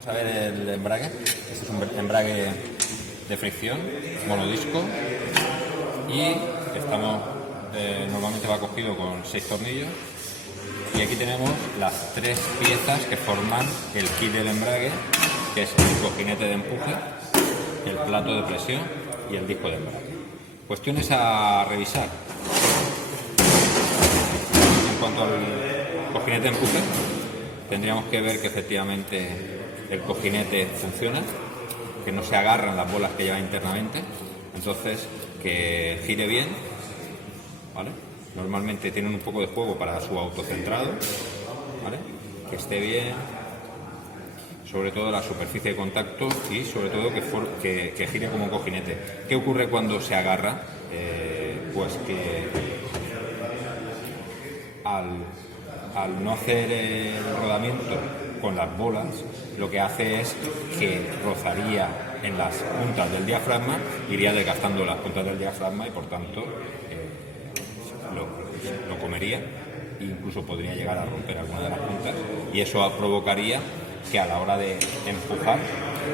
Vamos a ver el embrague. Este es un embrague de fricción, monodisco, y normalmente va cogido con 6 tornillos. Y aquí tenemos las 3 piezas que forman el kit del embrague, que es el cojinete de empuje, el plato de presión y el disco de embrague. Cuestiones a revisar. En cuanto al cojinete de empuje, tendríamos que ver que efectivamente el cojinete funciona, que no se agarran las bolas que lleva internamente, entonces que gire bien, ¿vale? Normalmente tienen un poco de juego para su autocentrado, ¿vale? Que esté bien, sobre todo la superficie de contacto y sobre todo que gire como un cojinete. ¿Qué ocurre cuando se agarra? Pues que al no hacer el rodamiento con las bolas, lo que hace es que rozaría en las puntas del diafragma, iría desgastando las puntas del diafragma y por tanto lo comería e incluso podría llegar a romper alguna de las puntas, y eso provocaría que a la hora de empujar,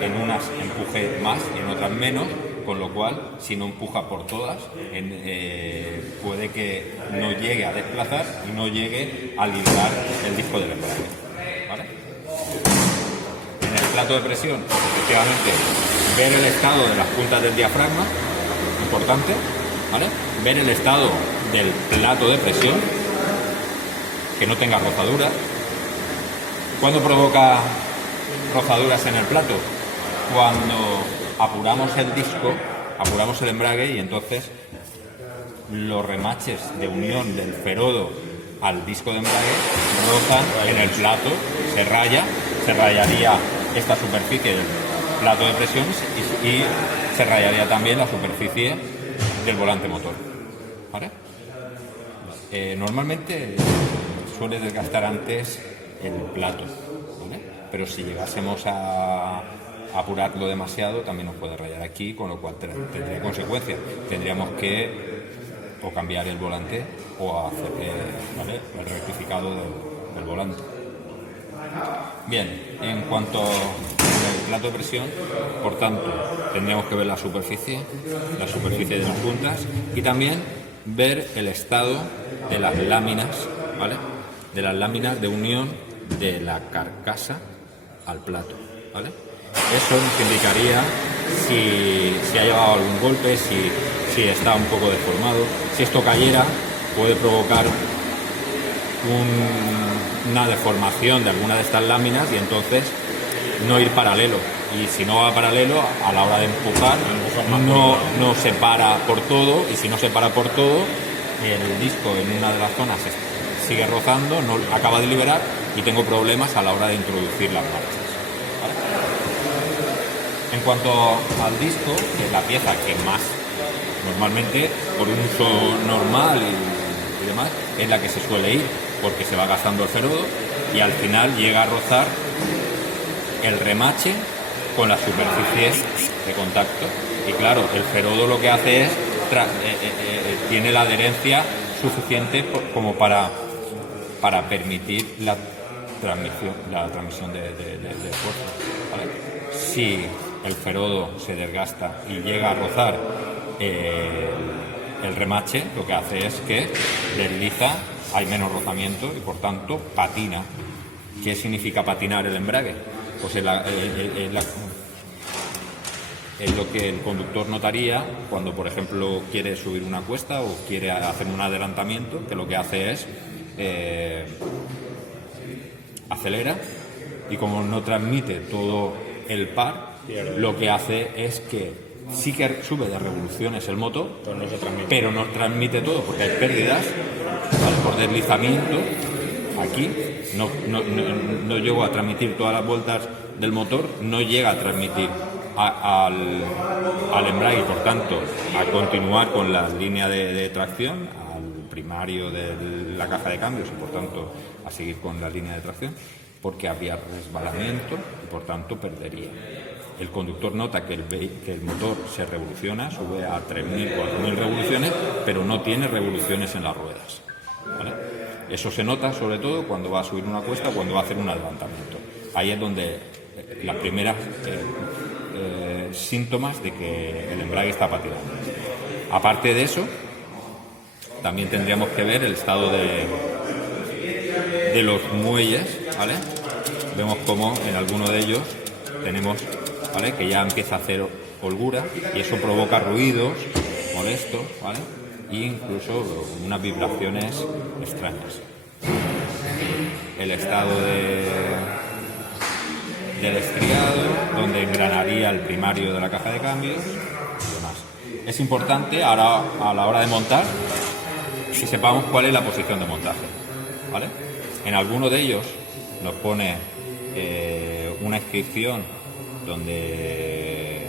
en unas empuje más y en otras menos, con lo cual si no empuja por todas puede que no llegue a desplazar y no llegue a liberar el disco del embrague, ¿vale? En el plato de presión, efectivamente, ver el estado de las puntas del diafragma, importante, ¿vale? Ver el estado del plato de presión, que no tenga rozaduras. ¿Cuándo provoca rozaduras en el plato? Cuando apuramos el disco, apuramos el embrague, y entonces los remaches de unión del ferodo al disco de embrague rozan en el plato, se rayaría esta superficie del plato de presión y se rayaría también la superficie del volante motor, ¿vale? Normalmente suele desgastar antes el plato, ¿vale? Pero si llegásemos a apurarlo demasiado también nos puede rayar aquí, con lo cual tendría consecuencias. Tendríamos que o cambiar el volante o hacer ¿vale? El rectificado del volante. Bien, en cuanto al plato de presión, por tanto, tendríamos que ver la superficie de las puntas y también ver el estado de las láminas, ¿vale? De las láminas de unión de la carcasa al plato, ¿vale? Eso nos indicaría si ha llevado algún golpe, si está un poco deformado. Si esto cayera, puede provocar una deformación de alguna de estas láminas y entonces no ir paralelo. Y si no va paralelo, a la hora de empujar no se para por todo, y si no se para por todo, el disco en una de las zonas sigue rozando, no acaba de liberar y tengo problemas a la hora de introducir las marchas, ¿vale? En cuanto al disco, que es la pieza que más normalmente por un uso normal y demás es la que se suele ir, porque se va gastando el ferodo y al final llega a rozar el remache con la superficie de contacto, y claro, el ferodo lo que hace es tiene la adherencia suficiente como para permitir la transmisión de fuerza, ¿vale? Si el ferodo se desgasta y llega a rozar el remache, lo que hace es que desliza, hay menos rozamiento y por tanto patina. ¿Qué significa patinar el embrague? Pues es lo que el conductor notaría cuando, por ejemplo, quiere subir una cuesta o quiere hacer un adelantamiento, que lo que hace es acelera, y como no transmite todo el par, lo que hace es que sí que sube de revoluciones el motor, pero no transmite todo porque hay pérdidas, ¿vale? Por deslizamiento. Aquí no llego a transmitir todas las vueltas del motor, no llega a transmitir al embrague y por tanto a continuar con la línea de tracción, al primario de la caja de cambios y por tanto a seguir con la línea de tracción, porque habría resbalamiento y por tanto perdería. El conductor nota que el motor se revoluciona, sube a 3.000, 4.000 revoluciones, pero no tiene revoluciones en las ruedas, ¿vale? Eso se nota sobre todo cuando va a subir una cuesta o cuando va a hacer un adelantamiento. Ahí es donde las primeras síntomas de que el embrague está patinando. Aparte de eso, también tendríamos que ver el estado de los muelles, ¿vale? Vemos como en alguno de ellos tenemos, ¿vale?, que ya empieza a hacer holgura y eso provoca ruidos molestos, ¿vale?, e incluso unas vibraciones extrañas. El estado del estriado, donde engranaría el primario de la caja de cambios y demás. Es importante ahora a la hora de montar que sepamos cuál es la posición de montaje, ¿vale? En alguno de ellos nos pone una inscripción donde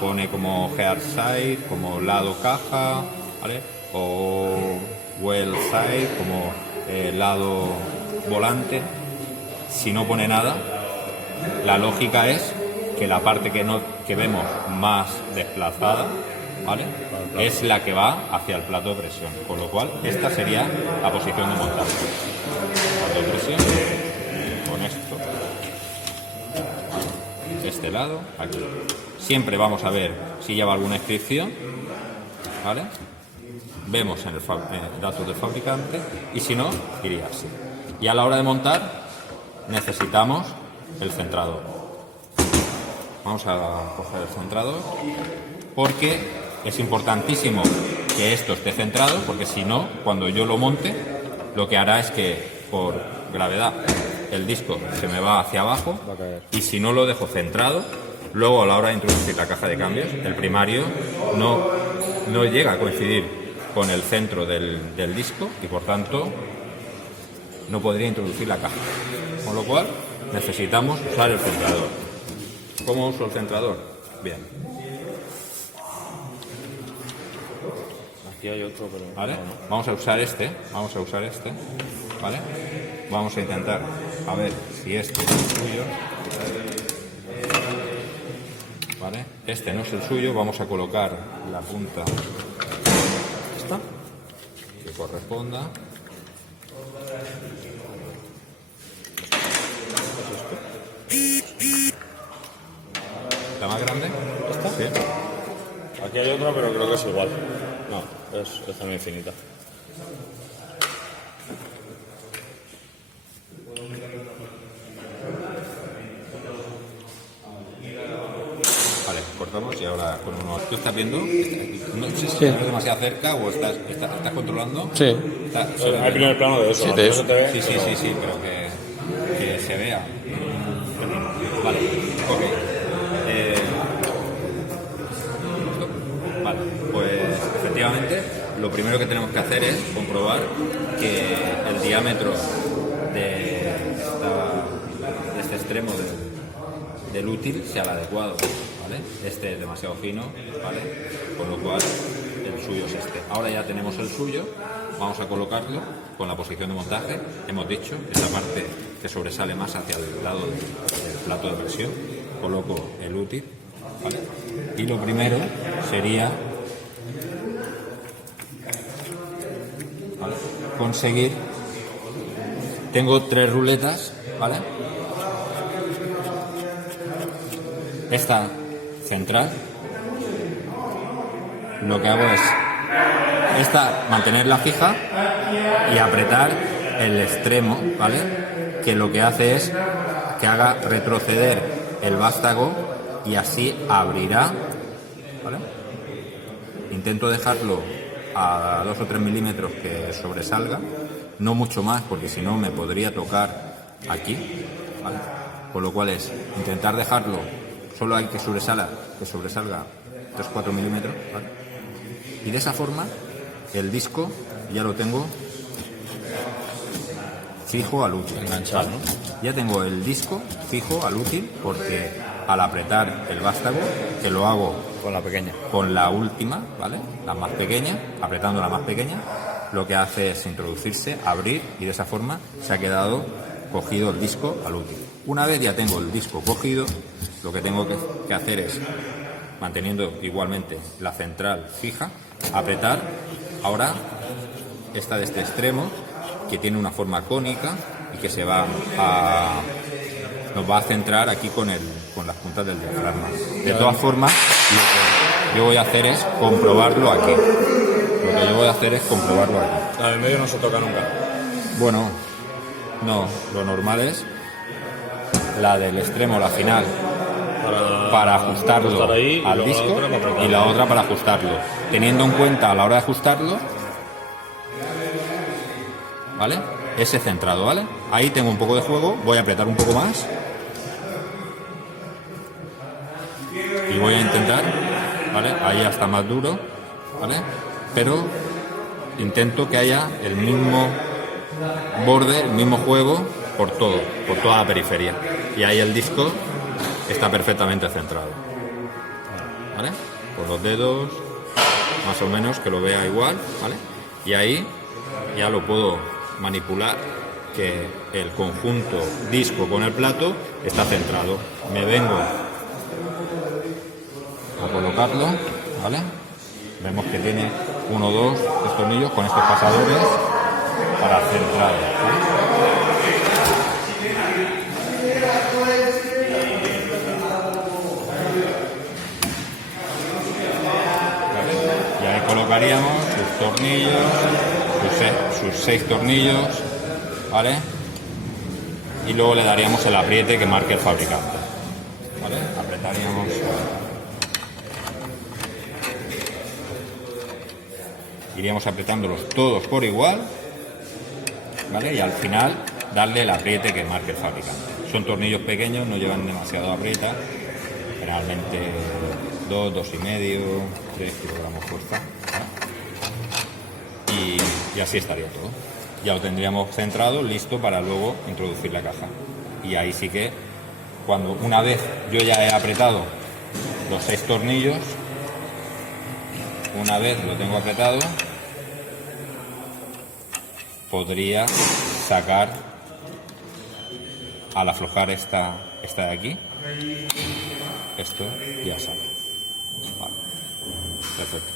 pone como Heart Side, como lado caja, ¿vale?, o Well Side, como lado volante. Si no pone nada, la lógica es que la parte que vemos más desplazada, ¿vale?, es la que va hacia el plato de presión, con lo cual esta sería la posición de montaje. Plato de presión con esto, este lado, aquí. Siempre vamos a ver si lleva alguna inscripción, ¿vale? Vemos en el datos del fabricante y si no, iría así. Y a la hora de montar necesitamos el centrador. Vamos a coger el centrador porque es importantísimo que esto esté centrado, porque si no, cuando yo lo monte, lo que hará es que por gravedad el disco se me va hacia abajo y si no lo dejo centrado, luego a la hora de introducir la caja de cambios, el primario no llega a coincidir con el centro del disco y por tanto no podría introducir la caja. Con lo cual necesitamos usar el centrador. ¿Cómo uso el centrador? Bien. Aquí hay otro, pero... ¿Vale? Vamos a usar este, ¿vale? Vamos a intentar a ver si este es el suyo. ¿Vale? Este no es el suyo, vamos a colocar la punta esta que corresponda. ¿La más grande? ¿Esta? Sí. Aquí hay otra, pero creo que es igual. No, es también infinita. Vale, cortamos y ahora con unos... ¿Tú estás viendo? No sé si estás demasiado cerca o estás controlando. Sí. Hay primer plano de eso. Sí, ¿no? de eso. Se te ve. Sí, pero que se vea. Vale, ok. Vale, pues efectivamente lo primero que tenemos que hacer es comprobar que el diámetro de este extremo del útil sea el adecuado, ¿vale? Este es demasiado fino, ¿vale? Con lo cual el suyo es este. Ahora ya tenemos el suyo, vamos a colocarlo con la posición de montaje. Hemos dicho, esta parte que sobresale más hacia el lado del plato de presión, coloco el útil, ¿vale? Y lo primero sería, ¿vale?, conseguir, tengo 3 ruletas, ¿vale? Esta central, lo que hago es esta, mantenerla fija y apretar el extremo, ¿vale?, que lo que hace es que haga retroceder el vástago y así abrirá, ¿vale? Intento dejarlo a 2 o 3 milímetros que sobresalga, no mucho más porque si no me podría tocar aquí, ¿vale? Con lo cual es intentar dejarlo, solo hay que sobresalga 3-4 milímetros, ¿vale? Y de esa forma el disco ya lo tengo fijo al útil. Enganchado, ¿no? Ya tengo el disco fijo al útil porque al apretar el vástago, que lo hago Con la pequeña. con la última, ¿vale?, la más pequeña, apretando la más pequeña, lo que hace es introducirse, abrir y de esa forma se ha quedado cogido el disco al útil. Una vez ya tengo el disco cogido, lo que tengo que hacer es, manteniendo igualmente la central fija, apretar ahora esta de este extremo que tiene una forma cónica y que se va nos va a centrar aquí con las puntas del diafragma. De todas formas, lo que yo voy a hacer es comprobarlo aquí. La del medio no se toca nunca. Bueno, no, lo normal es la del extremo, la final, para ajustarlo ahí, al disco y la otra para ajustarlo. Teniendo en cuenta a la hora de ajustarlo, ¿vale? Ese centrado, ¿vale? Ahí tengo un poco de juego, voy a apretar un poco más y voy a intentar, ¿vale? Ahí ya está más duro, ¿vale? Pero intento que haya el mismo borde, el mismo juego por toda la periferia. Y ahí el disco está perfectamente centrado, ¿vale? Con los dedos, más o menos, que lo vea igual, ¿vale? Y ahí ya lo puedo manipular, que el conjunto disco con el plato está centrado. Me vengo a colocarlo, ¿vale? Vemos que tiene 1 o 2 tornillos con estos pasadores para centrar, ¿vale? Y ahí colocaríamos sus tornillos, sus 6 tornillos, ¿vale? Y luego le daríamos el apriete que marque el fabricante, ¿vale? Apretaríamos. Iríamos apretándolos todos por igual, ¿vale? Y al final darle el apriete que marque el fabricante. Son tornillos pequeños, no llevan demasiado aprieta, generalmente 2, 2,5, 3 kilogramos fuerza, ¿vale? Y así estaría todo. Ya lo tendríamos centrado, listo para luego introducir la caja. Y ahí sí que, una vez yo ya he apretado los 6 tornillos, una vez lo tengo apretado, podría sacar, al aflojar esta de aquí, esto ya sale. Vale. Perfecto.